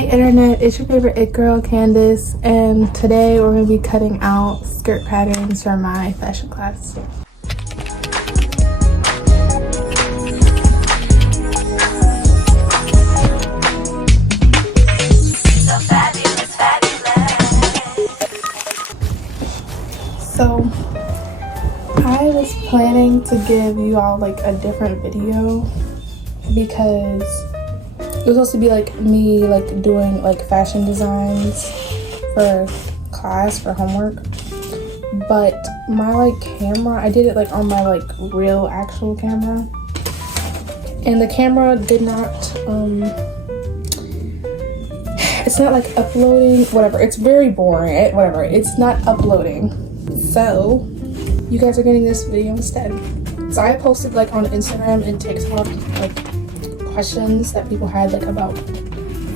Hi internet, it's your favorite it girl Candace, and today we're going to be cutting out skirt patterns from my fashion class. So I was planning to give you all like a different video because it was supposed to be like me like doing like fashion designs for class for homework, but my like camera, I did it like on my like real actual camera, and the camera did not it's not like uploading, whatever, it's very boring, whatever, it's not uploading. So you guys are getting this video instead. So I posted like on Instagram and TikTok like questions that people had like about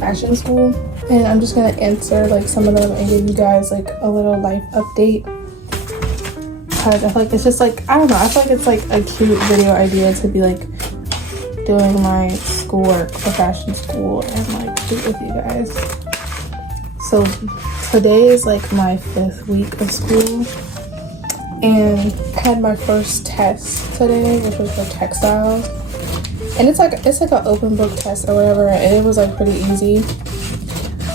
fashion school, and I'm just gonna answer like some of them and give you guys like a little life update, because I feel like it's just like, I don't know, I feel like it's like a cute video idea to be like doing my schoolwork for fashion school and like do it with you guys. So today is like my 5th week of school, and I had my first test today, which was for textiles. And it's like an open book test or whatever, and it was like pretty easy.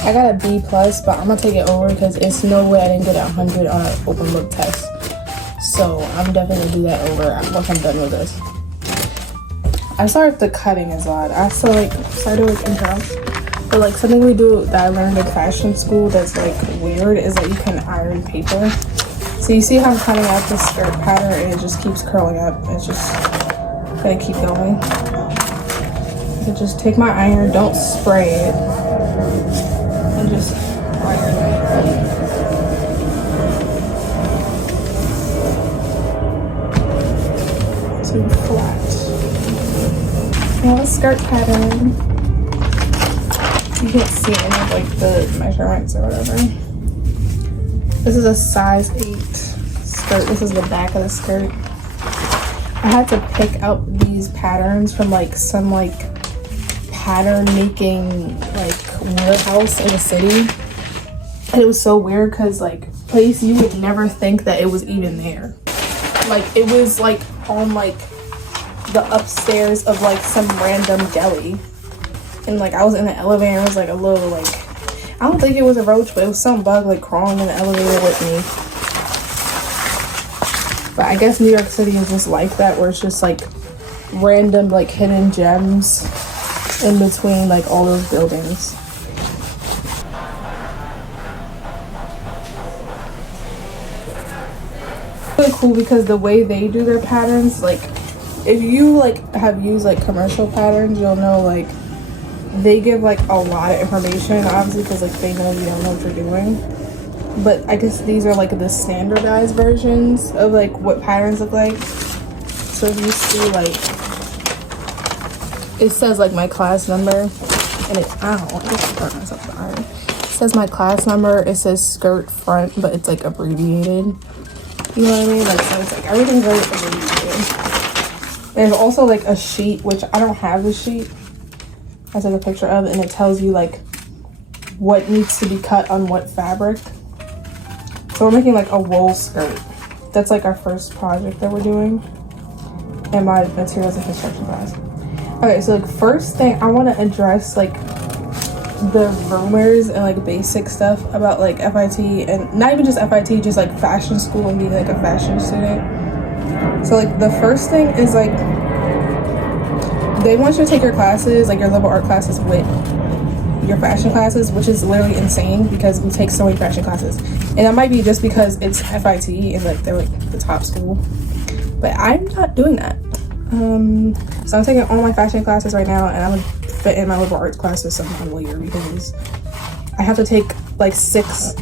I got a B+, but I'm gonna take it over because it's no way I didn't get 100 on an open book test. So I'm definitely gonna do that over once I'm done with this. I'm sorry if the cutting is loud. I still like started with interrupts, but like something we do that I learned in fashion school that's like weird is that you can iron paper. So you see how I'm cutting out the skirt pattern and it just keeps curling up. It's just gonna keep going. So just take my iron, don't spray it, and just iron it. So flat. Now the skirt pattern, you can't see any of like the measurements or whatever. This is a size 8 skirt. This is the back of the skirt. I had to pick out these patterns from like some like pattern making like warehouse in the city, and it was so weird because like place you would never think that it was even there. Like it was like on like the upstairs of like some random deli, and like I was in the elevator and it was like a little like, I don't think it was a roach, but it was some bug like crawling in the elevator with me. But I guess New York City is just like that, where it's just like random like hidden gems in between like all those buildings. Really cool because the way they do their patterns, like if you like have used like commercial patterns, you'll know like they give like a lot of information, obviously, because like they know you don't know what you're doing. But I guess these are like the standardized versions of like what patterns look like. So if you see like, it says like my class number, and it says my class number, it says skirt front, but it's like abbreviated. You know what I mean? Like, so it's like everything's very abbreviated. There's also like a sheet, which I don't have the sheet. I took a picture of it, and it tells you like what needs to be cut on what fabric. So we're making like a wool skirt. That's like our first project that we're doing in my materials and construction class. Okay, so like first thing I want to address like the rumors and like basic stuff about like FIT, and not even just FIT, just like fashion school and being like a fashion student. So like the first thing is like they want you to take your classes, like your liberal art classes, with your fashion classes, which is literally insane because we take so many fashion classes. And that might be just because it's FIT and like they're like the top school, but I'm not doing that. So I'm taking all my fashion classes right now, and I'm gonna fit in my liberal arts classes sometime later because I have to take like 6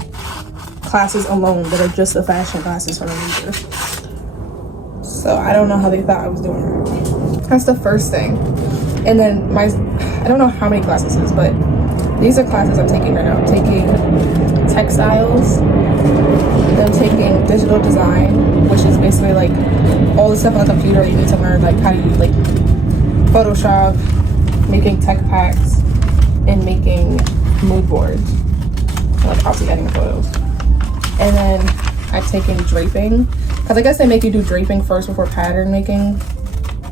classes alone that are just the fashion classes for a major. So I don't know how they thought I was doing it. That's the first thing. And then I don't know how many classes it is, but these are classes I'm taking right now. I'm taking textiles, then I'm taking digital design, which is basically like all the stuff on the computer you need to learn, like how to use like Photoshop, making tech packs, and making mood boards, like obviously editing photos. And then I've taken draping, because I guess they make you do draping first before pattern making,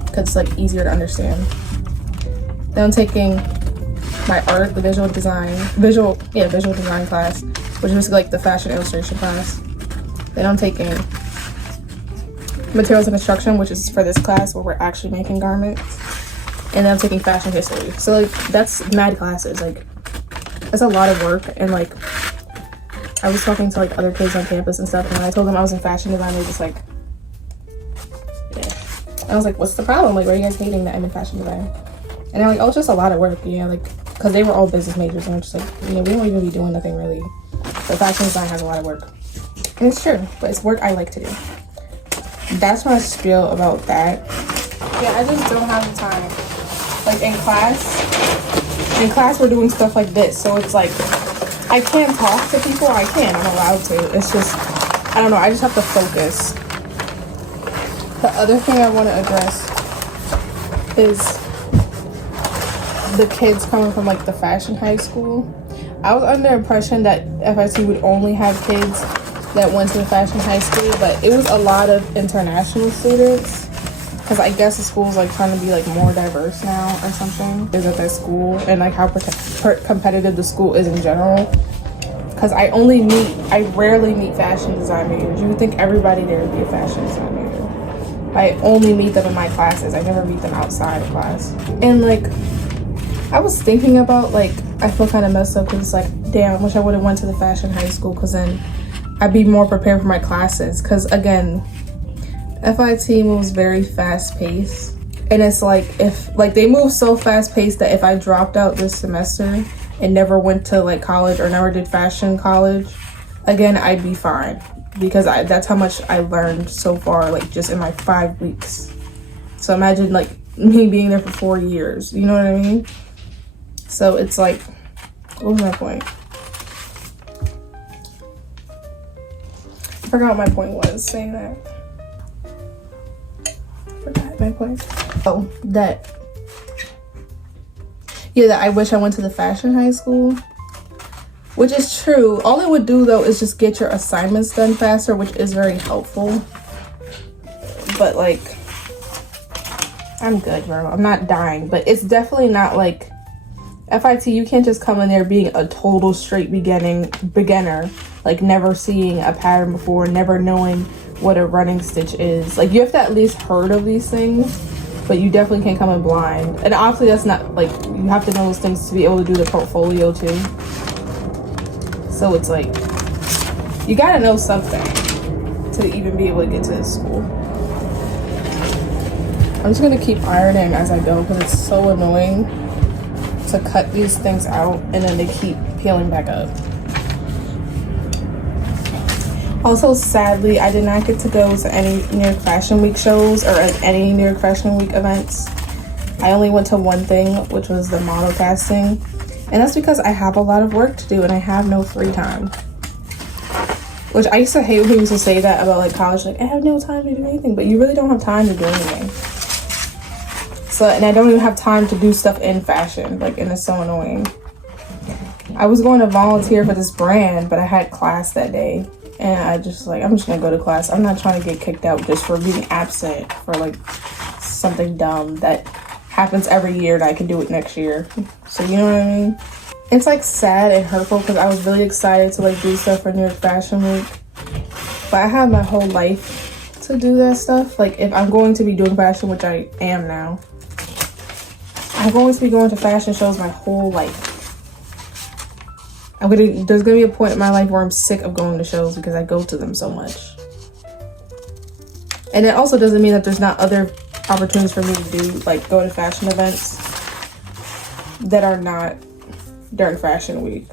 because it's like easier to understand. Then I'm taking my art, the visual design class, which is basically like the fashion illustration class. Then I'm taking materials and construction, which is for this class where we're actually making garments. And then I'm taking fashion history. So like that's mad classes. Like that's a lot of work. And like I was talking to like other kids on campus and stuff, and when I told them I was in fashion design, they were just like, yeah. I was like, what's the problem? Like, why are you guys hating that I'm in fashion design? And they're like, oh, it's just a lot of work. Yeah, like, because they were all business majors, and I'm just like, you know, we don't even be doing nothing really. But fashion design has a lot of work. And it's true, but it's work I like to do. That's my spiel about that. Yeah, I just don't have the time. Like in class we're doing stuff like this, so it's like I can't talk to people. I can, I'm allowed to. It's just, I don't know, I just have to focus. The other thing I want to address is the kids coming from like the fashion high school. I was under the impression that FIT would only have kids that went to the fashion high school, but it was a lot of international students, because I guess the school's like trying to be like more diverse now or something. Is at that school, and like how competitive the school is in general. Because I rarely meet fashion design majors. You would think everybody there would be a fashion design major. I only meet them in my classes. I never meet them outside of class. And like I was thinking about, like, I feel kind of messed up because it's like, damn, I wish I would have went to the fashion high school, because then I'd be more prepared for my classes. Because again, FIT moves very fast paced, and it's like, if like they move so fast paced that if I dropped out this semester and never went to like college or never did fashion college again, I'd be fine, because that's how much I learned so far, like just in my 5 weeks. So imagine like me being there for 4 years, you know what I mean? So it's like, what was my point? I forgot what my point was saying that. Forgot my point. Oh, that I wish I went to the fashion high school, which is true. All it would do though is just get your assignments done faster, which is very helpful. But like, I'm good, bro. I'm not dying, but it's definitely not like FIT. You can't just come in there being a total straight beginner, like never seeing a pattern before, never knowing what a running stitch is. Like you have to at least heard of these things, but you definitely can't come in blind. And obviously that's not like, you have to know those things to be able to do the portfolio too. So it's like, you gotta know something to even be able to get to this school. I'm just gonna keep ironing as I go, because it's so annoying to cut these things out and then they keep peeling back up. Also, sadly, I did not get to go to any New York Fashion Week shows or any New York Fashion Week events. I only went to one thing, which was the model casting. And that's because I have a lot of work to do and I have no free time. Which I used to hate when people used to say that about like college, like I have no time to do anything, but you really don't have time to do anything. So, and I don't even have time to do stuff in fashion, like, and it's so annoying. I was going to volunteer for this brand, but I had class that day. And I just like, I'm just gonna go to class. I'm not trying to get kicked out just for being absent for like something dumb that happens every year and I can do it next year. So you know what I mean? It's like sad and hurtful because I was really excited to like do stuff for New York Fashion Week. But I have my whole life to do that stuff. Like if I'm going to be doing fashion, which I am now, I'm going to be going to fashion shows my whole life. There's gonna be a point in my life where I'm sick of going to shows because I go to them so much. And it also doesn't mean that there's not other opportunities for me to do, like go to fashion events that are not during Fashion Week.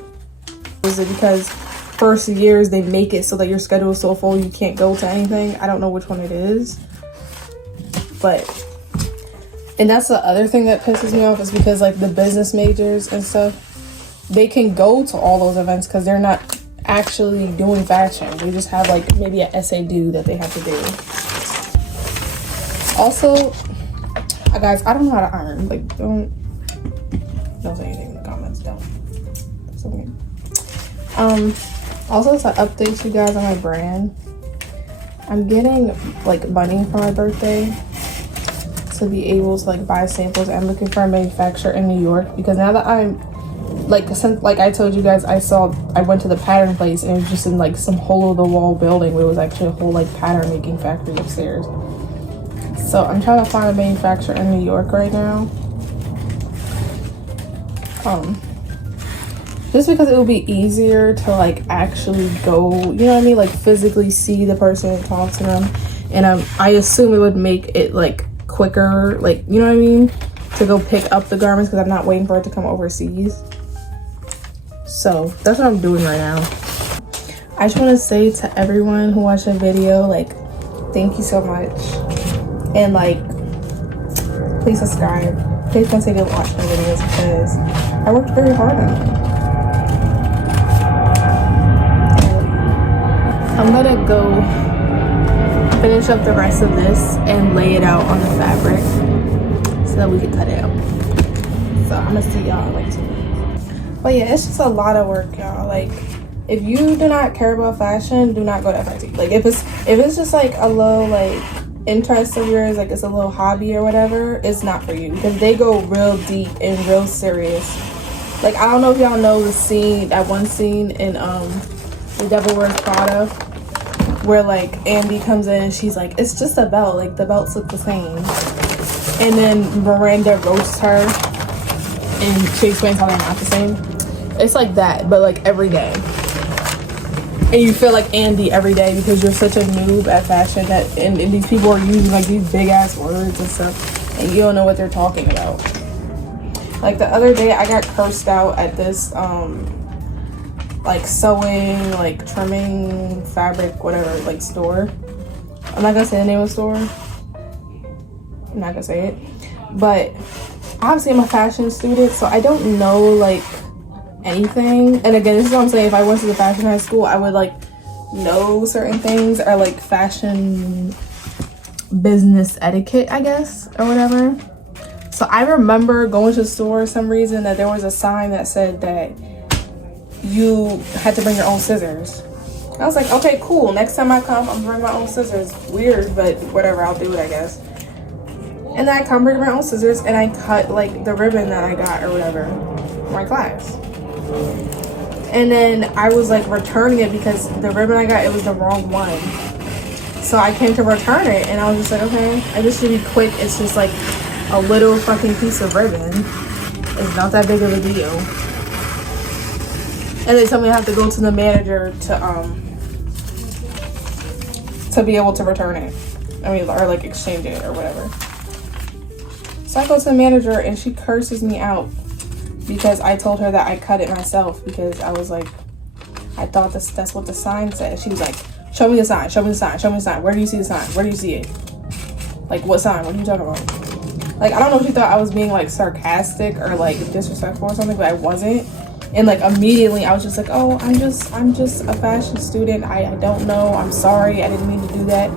Is it because first years they make it so that your schedule is so full you can't go to anything? I don't know which one it is. And that's the other thing that pisses me off, is because like the business majors and stuff, they can go to all those events because they're not actually doing fashion. They just have like maybe an essay due that they have to do. Also, guys, I don't know how to iron. Like, don't say anything in the comments. Don't. Okay. Also to update you guys on my brand, I'm getting like money for my birthday to be able to like buy samples. I'm looking for a manufacturer in New York because now that I'm like, since like I told you guys, I went to the pattern place and it was just in like some hole of the wall building where it was actually a whole like pattern making factory upstairs. So I'm trying to find a manufacturer in New York right now. Just because it will be easier to like actually go, you know what I mean, like physically see the person and talk to them. And I assume it would make it like quicker, like, you know what I mean, to go pick up the garments because I'm not waiting for it to come overseas. So that's what I'm doing right now. I just want to say to everyone who watched the video, like, thank you so much. And like, please subscribe. Please continue to watch my videos because I worked very hard on them. I'm gonna go finish up the rest of this and lay it out on the fabric so that we can cut it out. So I'm gonna see y'all in like 2 weeks. But yeah, it's just a lot of work, y'all. Like, if you do not care about fashion, do not go to FIT. Like, if it's just like a low like interest of yours, like it's a little hobby or whatever, it's not for you because they go real deep and real serious. Like, I don't know if y'all know the scene, that one scene in The Devil Wears Prada, where like Andy comes in and she's like, it's just a belt, like the belts look the same, and then Miranda roasts her and she explains how they're not the same. It's like that, but like every day, and you feel like Andy every day because you're such a noob at fashion that and these people are using like these big ass words and stuff and you don't know what they're talking about. Like the other day I got cursed out at this like sewing, like trimming, fabric, whatever, like store. I'm not gonna say the name of the store. I'm not gonna say it. But obviously I'm a fashion student, so I don't know like anything. And again, this is what I'm saying, if I went to the fashion high school, I would like know certain things or like fashion business etiquette, I guess, or whatever. So I remember going to the store for some reason that there was a sign that said that you had to bring your own scissors. I was like, okay, cool. Next time I come, I'm bringing my own scissors. Weird, but whatever, I'll do it, I guess. And then I come bring my own scissors and I cut like the ribbon that I got or whatever for my class. And then I was like returning it because the ribbon I got, it was the wrong one. So I came to return it and I was just like, okay, this should be quick. It's just like a little fucking piece of ribbon. It's not that big of a deal. And they told me I have to go to the manager to be able to return it. I mean, or like exchange it or whatever. So I go to the manager and she curses me out because I told her that I cut it myself because I was like, I thought that's what the sign said. She was like, show me the sign, show me the sign, show me the sign. Where do you see the sign? Where do you see it? Like, what sign? What are you talking about? Like, I don't know if she thought I was being like sarcastic or like disrespectful or something, but I wasn't. And like immediately I was just like, oh, I'm just a fashion student. I don't know. I'm sorry. I didn't mean to do that.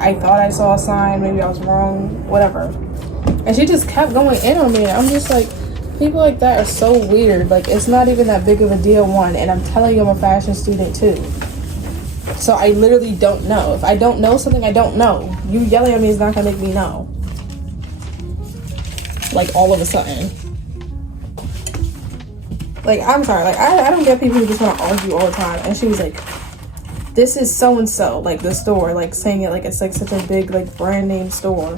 I thought I saw a sign. Maybe I was wrong. Whatever. And she just kept going in on me. I'm just like, people like that are so weird. Like, it's not even that big of a deal, one. And I'm telling you I'm a fashion student too. So I literally don't know. If I don't know something, I don't know. You yelling at me is not gonna make me know. Like, all of a sudden. Like, I'm sorry, like, I don't get people who just want to argue all the time. And she was like, this is so-and-so, like, the store, like, saying it like it's, like, such a big, like, brand name store.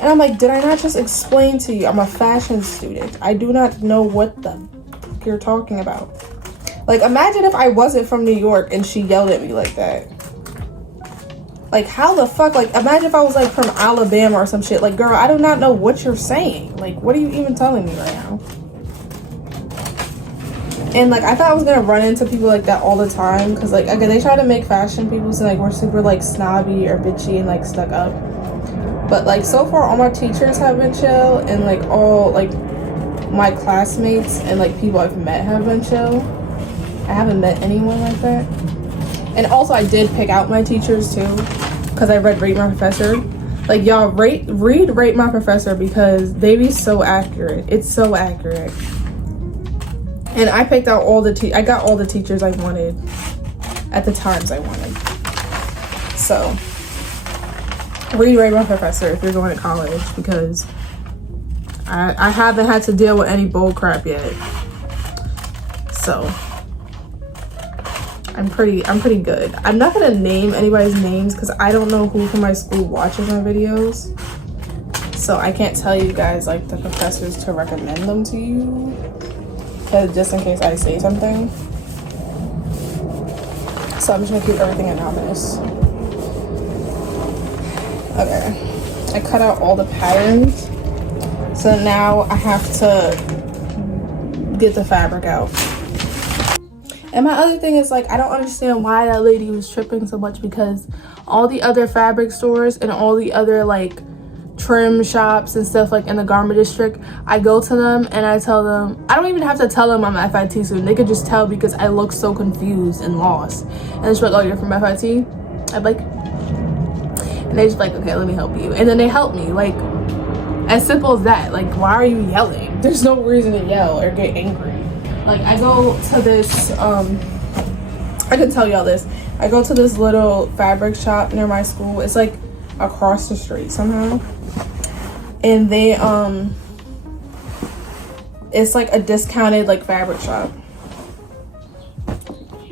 And I'm like, did I not just explain to you? I'm a fashion student. I do not know what the fuck you're talking about. Like, imagine if I wasn't from New York and she yelled at me like that. Like, how the fuck, like, imagine if I was, like, from Alabama or some shit. Like, girl, I do not know what you're saying. Like, what are you even telling me right now? And like, I thought I was gonna run into people like that all the time because like, again, they try to make fashion people seem like we're super like snobby or bitchy and like stuck up. But like, so far all my teachers have been chill and like all like my classmates and like people I've met have been chill. I haven't met anyone like that. And also I did pick out my teachers too because I read Rate My Professor. Like, y'all, read Rate My Professor because they be so accurate. It's so accurate. And I picked out all the I got all the teachers I wanted at the times I wanted. So read Rate My Professor if you're going to college, because I haven't had to deal with any bull crap yet. So I'm pretty good. I'm not gonna name anybody's names because I don't know who from my school watches my videos. So I can't tell you guys like the professors to recommend them to you, because just in case I say something. So I'm just gonna keep everything anonymous. Okay, I cut out all the patterns. So now I have to get the fabric out. And my other thing is, like, I don't understand why that lady was tripping so much, because all the other fabric stores and all the other like trim shops and stuff like in the garment district, I go to them and I tell them, I don't even have to tell them I'm an FIT student. They could just tell because I look so confused and lost. And it's like, oh, you're from FIT? I'm like, and they just like, okay, let me help you. And then they help me, like, as simple as that. Like, why are you yelling? There's no reason to yell or get angry. Like, I go to this, I can tell y'all this. I go to this little fabric shop near my school. It's like across the street somehow. And they, it's like a discounted like fabric shop.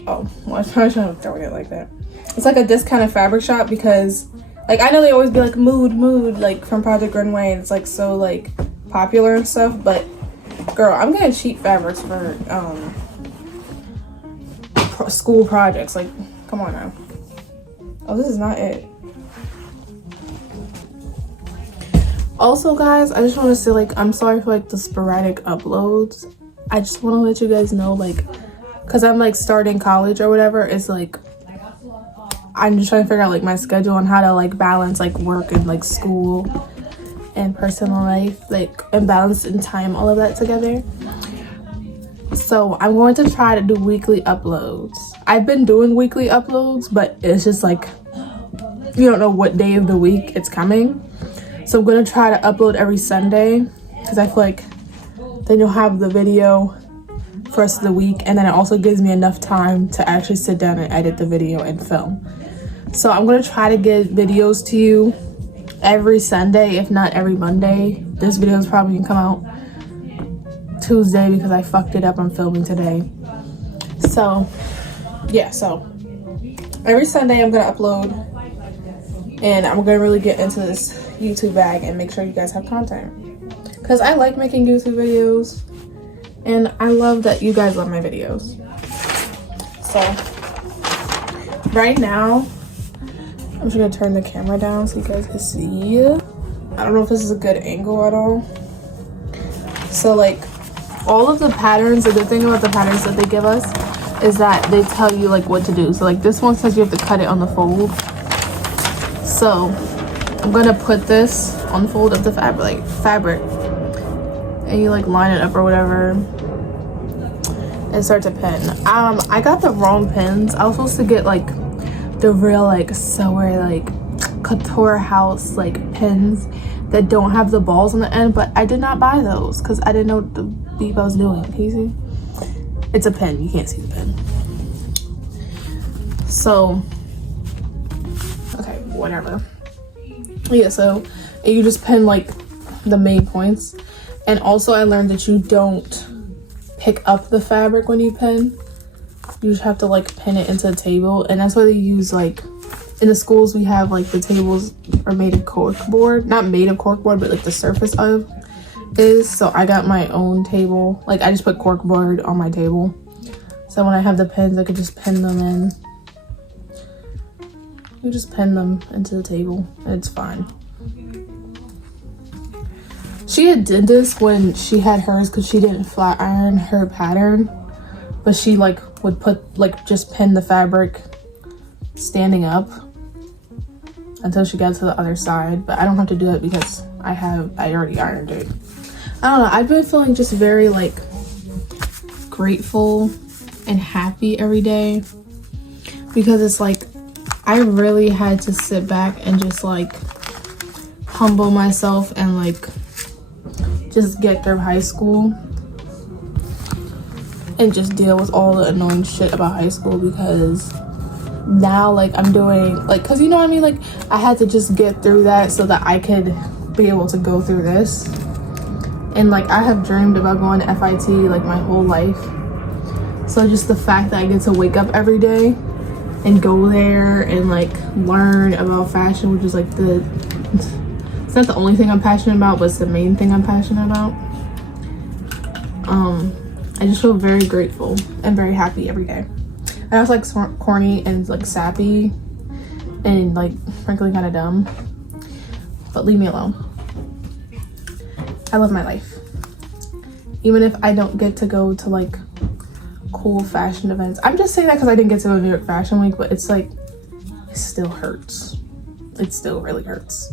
Oh, well, I was trying to throw it like that. It's like a discounted fabric shop because, like, I know they always be like mood, like from Project Runway, and it's like so like popular and stuff, but girl, I'm getting cheap fabrics for school projects. Like, come on now. Oh, this is not it. Also, guys, I just want to say, like, I'm sorry for like the sporadic uploads. I just want to let you guys know, like, because I'm like starting college or whatever, it's like I'm just trying to figure out like my schedule on how to like balance like work and like school and personal life, like, and balance in time, all of that together. So I'm going to try to do weekly uploads. I've been doing weekly uploads, but it's just like you don't know what day of the week it's coming. So I'm going to try to upload every Sunday, because I feel like then you'll have the video for the rest of the week, and then it also gives me enough time to actually sit down and edit the video and film. So I'm going to try to get videos to you every Sunday, if not every Monday. This video is probably gonna come out Tuesday because I fucked it up on filming today. So yeah, so every Sunday I'm gonna upload, and I'm gonna really get into this YouTube bag and make sure you guys have content, because I like making YouTube videos and I love that you guys love my videos. So right now I'm just gonna turn the camera down so you guys can see. I don't know if this is a good angle at all. So like all of the patterns, the good thing about the patterns that they give us is that they tell you like what to do. So like this one says you have to cut it on the fold. So I'm gonna put this on the fold of the fabric, and you like line it up or whatever and start to pin. I got the wrong pins. I was supposed to get like the real like sewer like couture house like pins that don't have the balls on the end, but I did not buy those because I didn't know what the beep I was doing. Can you see? It's a pin. You can't see the pin. So okay, whatever. Yeah, so you just pin like the main points. And also I learned that you don't pick up the fabric when you pin. You just have to like pin it into a table, and that's why they use like in the schools we have like the tables are made of corkboard, not made of corkboard, but like the surface of is. So I got my own table, like I just put corkboard on my table, so when I have the pins I could just pin them in. You just pin them into the table and it's fine. She had did this when she had hers because she didn't flat iron her pattern, but she like would put like just pin the fabric standing up until she got to the other side. But I don't have to do it because I already ironed it. I don't know, I've been feeling just very like grateful and happy every day, because it's like I really had to sit back and just like humble myself and like just get through high school. and just deal with all the annoying shit about high school, because now like I'm doing like, because you know what I mean, like I had to just get through that so that I could be able to go through this. And like I have dreamed about going to FIT like my whole life, so just the fact that I get to wake up every day and go there and like learn about fashion, which is like it's not the only thing I'm passionate about, but it's the main thing I'm passionate about. I just feel very grateful and very happy every day. I know it's like corny and like sappy and like frankly kind of dumb, but leave me alone. I love my life. Even if I don't get to go to like cool fashion events. I'm just saying that because I didn't get to go to New York Fashion Week, but it's like, it still hurts. It still really hurts.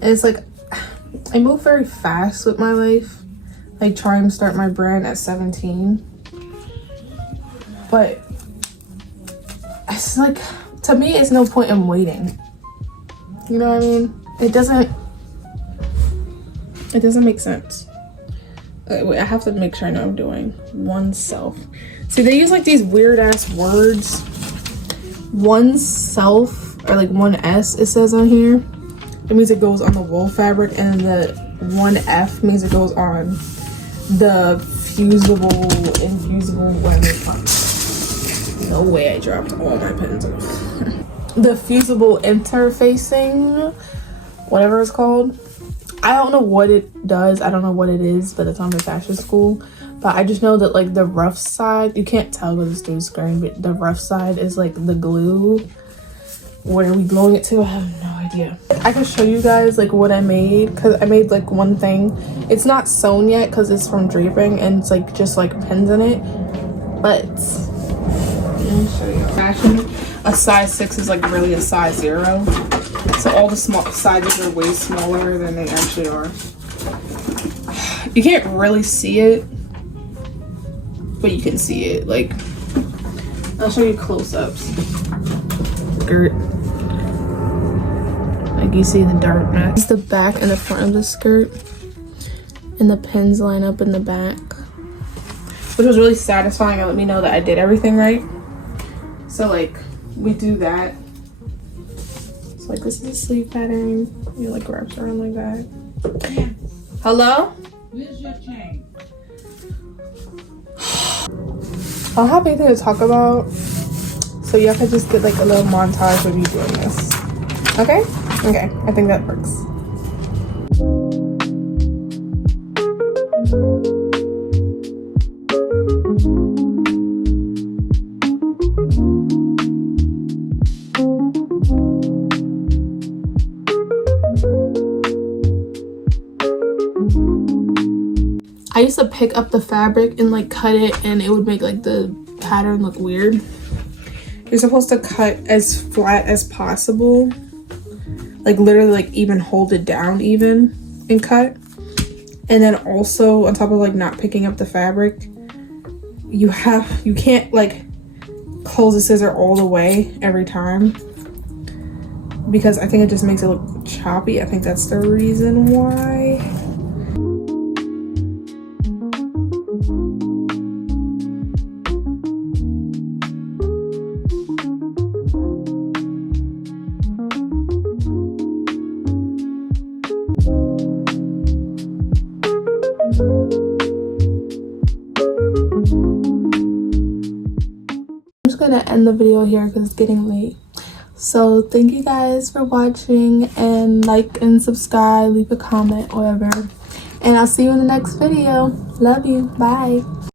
And it's like, I move very fast with my life. Like trying to start my brand at 17. But it's like, to me, it's no point in waiting. You know what I mean? It doesn't make sense. Wait, I have to make sure I know what I'm doing. Oneself. See, they use like these weird ass words. Oneself, or like 1S it says on here. It means it goes on the wool fabric, and the 1F means it goes on the fusible, infusible, whatever. No way I dropped all my pens off. The fusible interfacing, whatever it's called. I don't know what it does. I don't know what it is, but it's on the fashion school. But I just know that like the rough side, you can't tell because it's through the screen, but the rough side is like the glue. Where are we gluing it to? I have no idea. I can show you guys like what I made, because I made like one thing. It's not sewn yet because it's from draping, and it's like just like pins in it. But let me show you. Fashion, a size 6 is like really a size 0. So all the small sizes are way smaller than they actually are. You can't really see it, but you can see it. Like, I'll show you close-ups. Skirt. Like you see the darkness. It's the back and the front of the skirt, and the pins line up in the back, which was really satisfying and let me know that I did everything right. So like we do that. So like this is a sleeve pattern. It like wraps around like that. Hello? Where's your chain? I don't have anything to talk about, so y'all can just get like a little montage of me doing this. Okay? Okay, I think that works. I used to pick up the fabric and like cut it, and it would make like the pattern look weird. You're supposed to cut as flat as possible, like literally like even hold it down even and cut. And then also on top of like not picking up the fabric, you can't like close the scissor all the way every time, because I think it just makes it look choppy. I think that's the reason why. Gonna end the video here because it's getting late. So thank you guys for watching, and like and subscribe, leave a comment, whatever, and I'll see you in the next video. Love you. Bye.